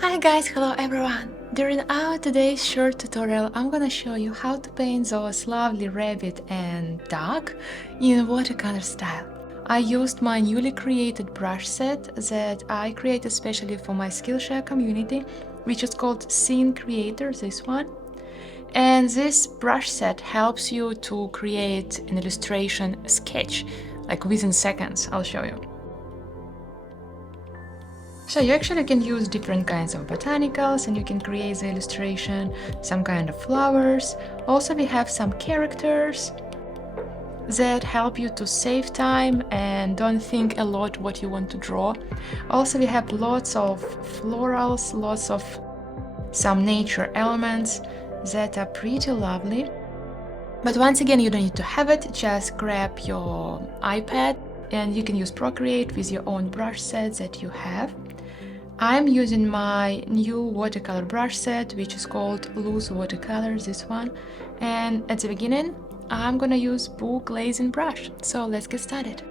Hi guys, hello everyone! During our today's short tutorial, I'm gonna show you how to paint those lovely rabbit and duck in watercolor style. I used my newly created brush set that I created especially for my Skillshare community, which is called Scene Creator, this one. And this brush set helps you to create an illustration sketch, like within seconds. I'll show you. So you actually can use different kinds of botanicals and you can create the illustration, some kind of flowers. Also we have some characters that help you to save time and don't think a lot what you want to draw. Also we have lots of florals, lots of some nature elements that are pretty lovely. But once again, you don't need to have it, just grab your iPad and you can use Procreate with your own brush set that you have. I'm using my new watercolor brush set, which is called Loose Watercolor, this one. And at the beginning, I'm gonna use glazing brush. So let's get started.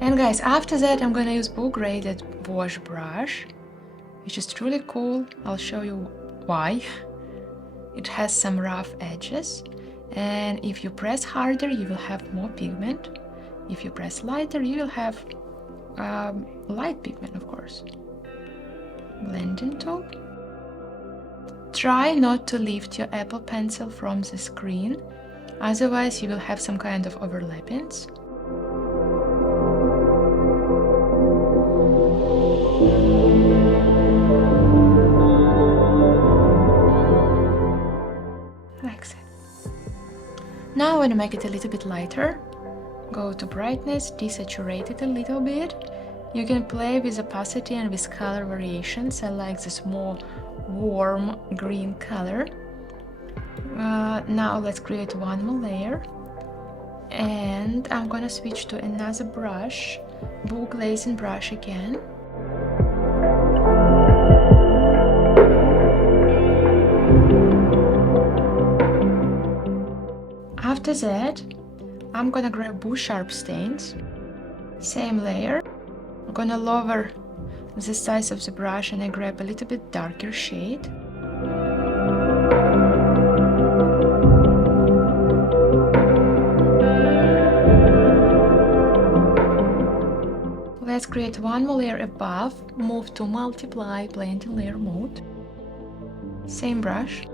And guys, after that I'm gonna use graded wash brush, which is truly cool. I'll show you why. It has some rough edges, and if you press harder you will have more pigment. If you press lighter you will have light pigment, of course. Blending tool. Try not to lift your Apple Pencil from the screen, otherwise you will have some kind of overlappings. Like that. Now I want to make it a little bit lighter. Go to brightness, desaturate it a little bit. You can play with opacity and with color variations. I like this more warm green color. Now let's create one more layer. And I'm gonna switch to another brush, glazing brush again. After that, I'm gonna grab sharp stains, same layer. I'm gonna lower the size of the brush and I grab a little bit darker shade. Let's create one more layer above, move to multiply blending layer mode. Same brush.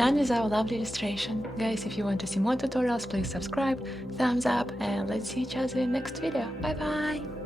done with our lovely illustration. Guys, if you want to see more tutorials, please subscribe, thumbs up, and let's see each other in next video. Bye bye!